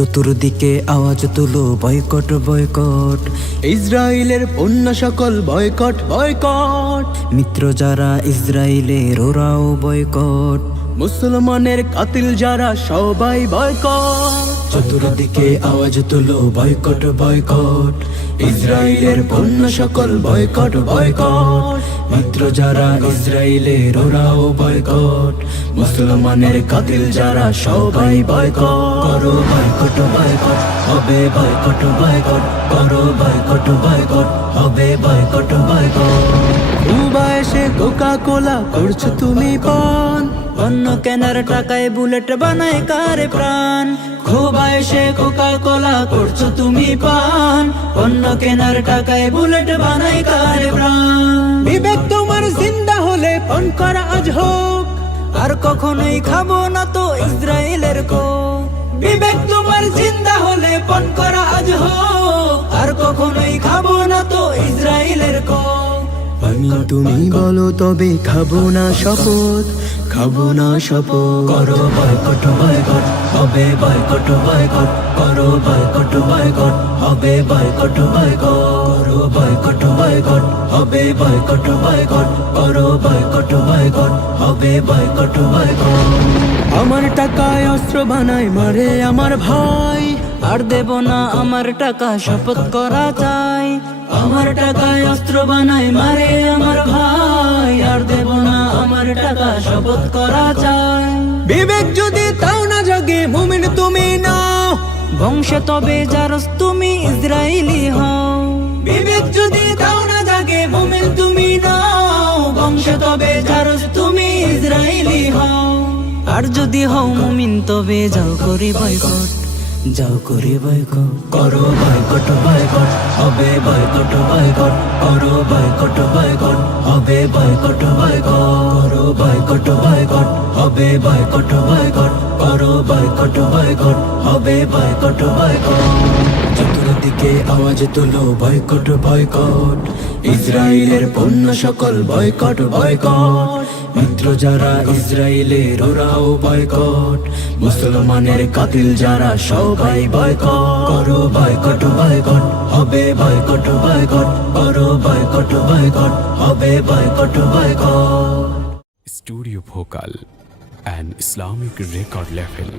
চতুর্দিকে আওয়াজ তুলো বয়কট বয়কট, ইসরায়েলের পণ্য সকল বয়কট বয়কট, মিত্র যারা ইসরায়েলের ওরাও বয়কট, মুসলমানের কাতিল যারা সবাই বয়কট। চতুর্দিকে আওয়াজ তুলো বয়কট বয়কট, ইসরায়েলের পণ্য সকল বয়কট বয়কট, মিত্র যারা ইসরায়েলের ওরাও বয়কট, মুসলমানের কাতিল যারা সবাই বয়কট। করো বয়কট বয়কট, হবে বয়কট বয়কট, করো বয়কট বয়কট, হবে বয়কট বয়কট। কুবা এসে কোকা কোলা করছো তুমি পান, অন্য কেনার টাকায় বুলেট বানায় কারে প্রাণ। কুবা এসে কোকা কোলা করছো তুমি পান, অন্য কেনার টাকায় বুলেট বানায় কারে প্রাণ। বিবেক তোমার জিন্দা হলে পান করা আজ হোক, আর কখনোই খাবো না তো ইসরায়েলের কো। বিবেক তোমার জিন্দা হলে পান করা আজ হোক, আর কখনোই খাবো না তো ইসরায়েলের কো। আমি তুমি বলো তবে খাবো না শপথ, খাবো না শপথ। করো বয়কট বয়কট, হবে বয়কট বয়কট, করো বয়কট বয়কট, হবে বয়কট বয়কট, করো বয়কট বয়কট, হবে বয়কট বয়কট, করো বয়কট বয়কট, হবে বয়কট বয়কট। আমার টাকায় অস্ত্র বানায় মারে আমার ভাই, আর দেব না আমার টাকা শপথ করা চাই। আমার টাকায় অস্ত্র বানায় মারে আমার ভাই, আর দেব না আমার টাকা শপথ করা চাই। বিবেক যদি তাও না জাগে মুমিন তুমি নাও, বংশে তবে যারস তুমি ইসরায়েলি হও। বিবেক যদি তাও না জাগে মুমিন তুমি নাও, বংশে তবে যারস তুমি ইসরায়েলি হও। আর যদি হও মুমিন তবে যাও করি বয়কট, যাও করি বয়কট। করো বয়কট বয়কট, হবে বয়কট বয়কট, করো বয়কট বয়কট, হবে বয়কট বয়কট, করো বয়কট বয়কট, হবে বয়কট বয়কট, করো বয়কট বয়কট, হবে বয়কট বয়কট। চতুর্দিকে আওয়াজ তুলো বয়কট বয়কট, ইসরায়েলের পণ্য সকল বয়কট বয়কট, মিত্র যারা ইসরায়েলের ওরাও বয়কট, মুসলমানের কাতিল যারা সবাই বয়কট। করো বয়কট বয়কট, হবে বয়কট বয়কট, করো বয়কট বয়কট, হবে boycott boycott. Studio Bhokal, an Islamic record label.